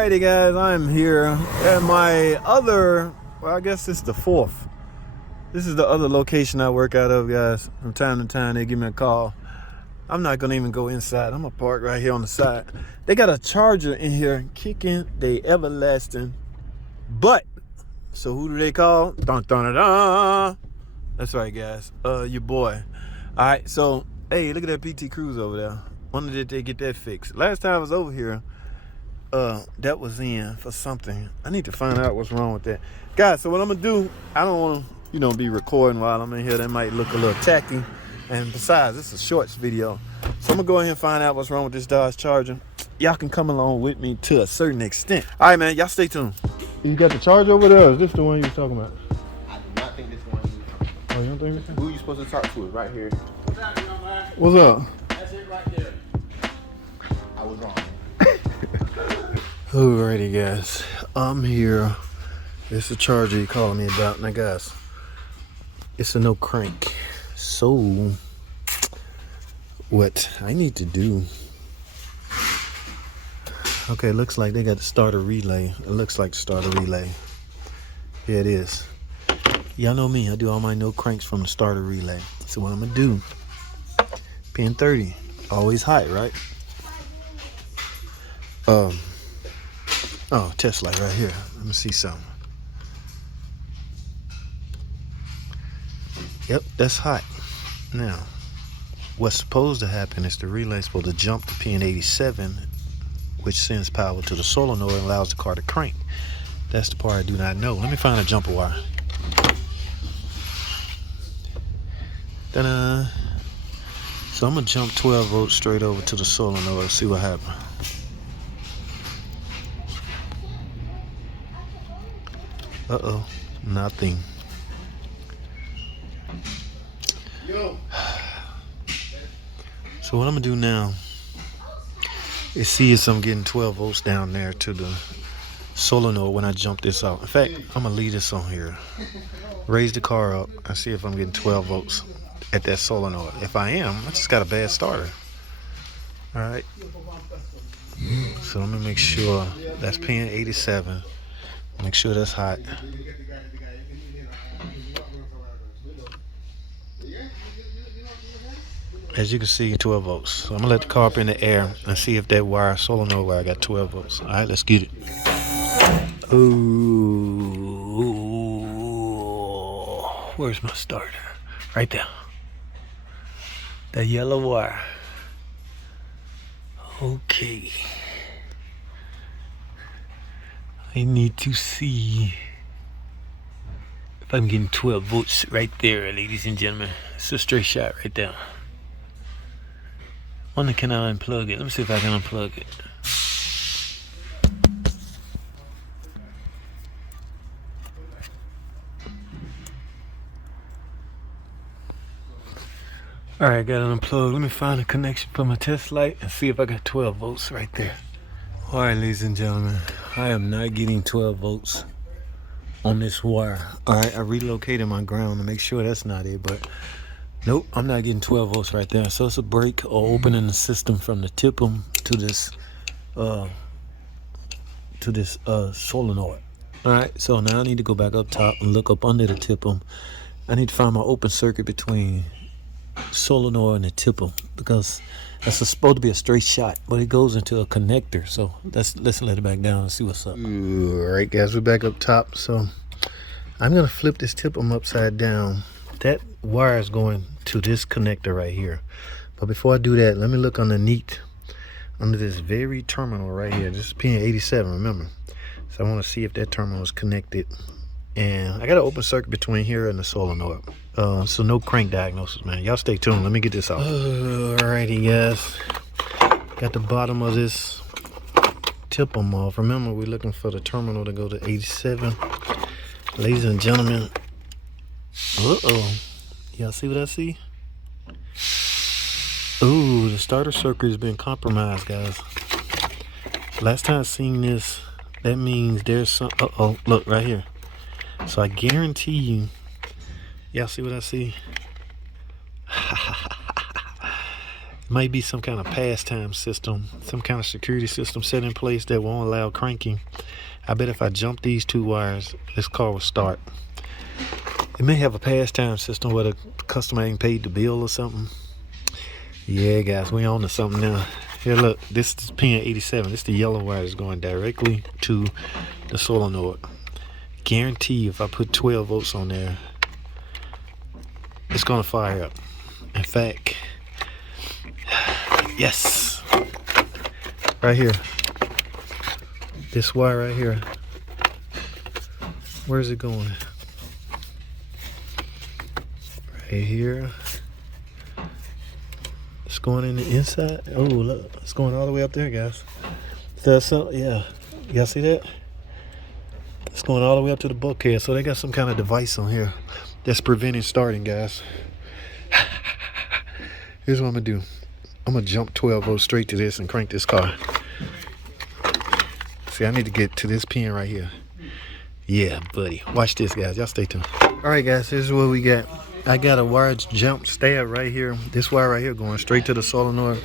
Alrighty guys, I'm here at my other, well I guess it's the fourth. This is the other location I work out of, guys. From time to time they give me a call. I'm not gonna even go inside. I'm gonna park right here on the side. They got a charger in here kicking the everlasting butt. So who do they call? Dun dun dun dun. That's right guys, your boy. Alright, so hey, look at that PT Cruise over there. Wonder did they get that fixed. Last time I was over here, that was in for something. I need to find out what's wrong with that. Guys, so what I'm gonna do, I don't wanna, be recording while I'm in here. That might look a little tacky. And besides, this is a shorts video. So I'm gonna go ahead and find out what's wrong with this Dodge Charger. Y'all can come along with me to a certain extent. All right, man, y'all stay tuned. You got the Charger over there, or is this the one you were talking about? I do not think this one you were talking about. Oh, you don't think this one? Who are you supposed to talk to? Is right here. What's up, young man? What's up? That's it right there. I was wrong. Alrighty guys, I'm here. It's the Charger you calling me about. Now guys, it's a no crank. So what I need to do, okay, looks like they got the starter relay. It looks like the starter relay. Here it is. Y'all know me, I do all my no cranks from the starter relay. So what I'm gonna do, pin 30, always high, right? Oh, test light right here. Let me see something. Yep, that's hot. Now, what's supposed to happen is the relay is supposed to jump to pin 87, which sends power to the solenoid and allows the car to crank. That's the part I do not know. Let me find a jumper wire. Ta-da! So I'm gonna jump 12 volts straight over to the solenoid, see what happens. Uh-oh, nothing. So what I'm gonna do now is see if I'm getting 12 volts down there to the solenoid when I jump this out. In fact, I'm gonna leave this on here. Raise the car up and see if I'm getting 12 volts at that solenoid. If I am, I just got a bad starter. All right. So let me make sure that's pin 87. Make sure that's hot. As you can see, 12 volts. So I'm gonna let the car up in the air and see if that wire, solenoid wire, got 12 volts. All right, let's get it. Ooh, where's my starter? Right there. That yellow wire. Okay. I need to see if I'm getting 12 volts right there, ladies and gentlemen. It's a straight shot right there. Wonder, can I unplug it? Let me see if I can unplug it. Alright, got it unplugged. Let me find a connection for my test light and see if I got 12 volts right there. Alright, ladies and gentlemen, I am not getting 12 volts on this wire. Alright, I relocated my ground to make sure that's not it, but nope, I'm not getting 12 volts right there. So it's a break or opening the system from the tip-em to this solenoid. Alright, so now I need to go back up top and look up under the tip-em. I need to find my open circuit between solenoid and the tip-em, because that's supposed to be a straight shot, but it goes into a connector. So let's let it back down and see what's up. Alright guys, we're back up top. So I'm gonna flip this tip-em upside down. That wire is going to this connector right here, but before I do that, let me look underneath, under this very terminal right here. This is pin 87, remember. So I want to see if that terminal is connected, and I got an open circuit between here and the solenoid. So no crank diagnosis, man. Y'all stay tuned. Let me get this out. Alrighty guys, got the bottom of this tip-em off. Remember, we're looking for the terminal to go to 87. Ladies and gentlemen, y'all see what I see? Ooh, the starter circuit has been compromised, guys. Last time I seen this, that means there's some, look right here. So I guarantee you, y'all see what I see? Might be some kind of pastime system, some kind of security system set in place that won't allow cranking. I bet if I jump these 2 wires, this car will start. It may have a pastime system where the customer ain't paid the bill or something. Yeah, guys, we on to something now. Here, look, this is pin 87. This is the yellow wire that's going directly to the solenoid. Guarantee if I put 12 volts on there, it's gonna fire up. In fact, yes, right here, this wire right here, where's it going? Right here. It's going in the inside. Oh, look, it's going all the way up there, guys. So yeah, y'all see that? It's going all the way up to the bulkhead. So they got some kind of device on here that's preventing starting, guys. Here's what I'm gonna do. I'm gonna jump 12 volts straight to this and crank this car. See, I need to get to this pin right here. Yeah, buddy. Watch this, guys. Y'all stay tuned. All right, guys, here's what we got. I got a wire jump stab right here. This wire right here going straight to the solenoid.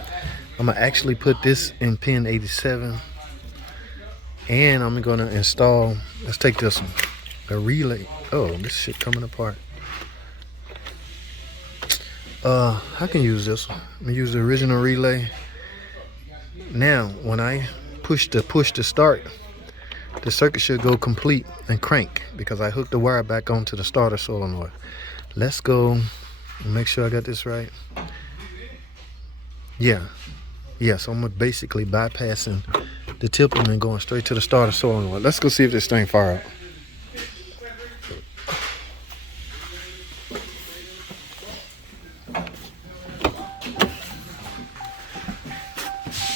I'm gonna actually put this in pin 87. And I'm gonna install, let's take this one, a relay. Oh, this shit coming apart. I can use this one. I'm gonna use the original relay. Now, when I push to start, the circuit should go complete and crank because I hooked the wire back onto the starter solenoid. Let's go and make sure I got this right. Yeah, so I'm basically bypassing the tip and then going straight to the starter solenoid. Let's go see if this thing fire up.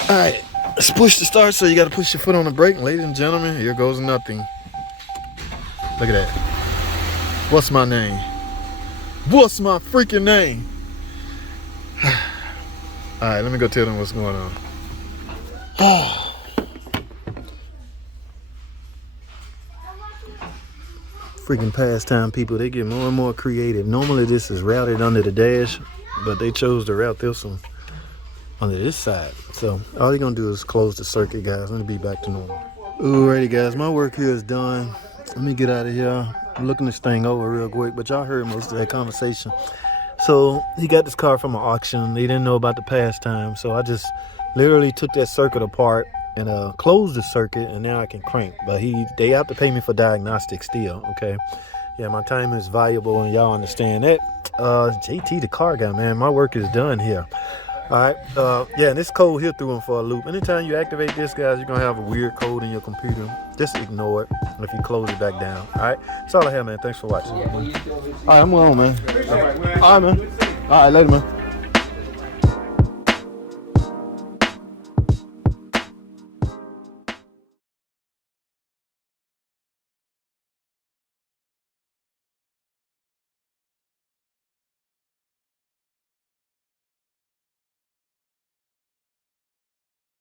All right, let's push the start. So you got to push your foot on the brake. Ladies and gentlemen, here goes nothing. Look at that. What's my name? What's my freaking name? All right, let me go tell them what's going on. Oh. Freaking pastime people, they get more and more creative. Normally this is routed under the dash, but they chose to route this one under this side. So all you're gonna do is close the circuit, guys. Let me be back to normal. Alrighty, guys, my work here is done. Let me get out of here. I'm looking this thing over real quick, but y'all heard most of that conversation. So he got this car from an auction. They didn't know about the pastime, so I just literally took that circuit apart and closed the circuit, and now I can crank. But they have to pay me for diagnostics still, okay? Yeah, my time is valuable, and y'all understand that. JT, the car guy, man, my work is done here. All right, yeah, and this code here threw him for a loop. Anytime you activate this, guys, you're gonna have a weird code in your computer. Just ignore it if you close it back down. All right, that's all I have, man. Thanks for watching. All right, I'm on, man. All right, man. All right, later, man.